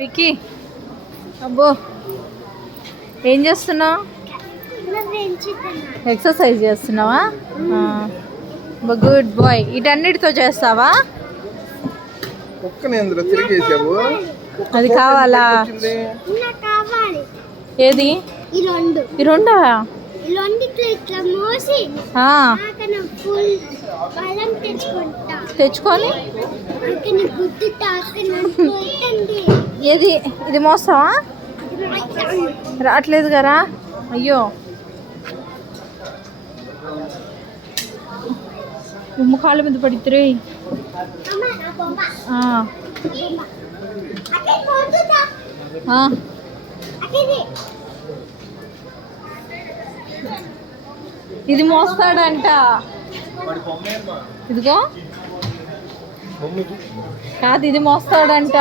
విక్కీ అబ్బో ఏం చేస్తున్నావు? ఎక్సర్సైజ్ చేస్తున్నావా? Good boy. వీటన్నిటితో చేస్తావా? అది కావాలా? ఏది? ఈ రెండా? తెచ్చుకొని ఏది ఇది మోస్తావా? రావట్లేదు కదా? అయ్యో కాళ్ళ మీద పడితే ఇది మోస్తాడంట. ఇదిగో కాదు, ఇది మోస్తాడంట.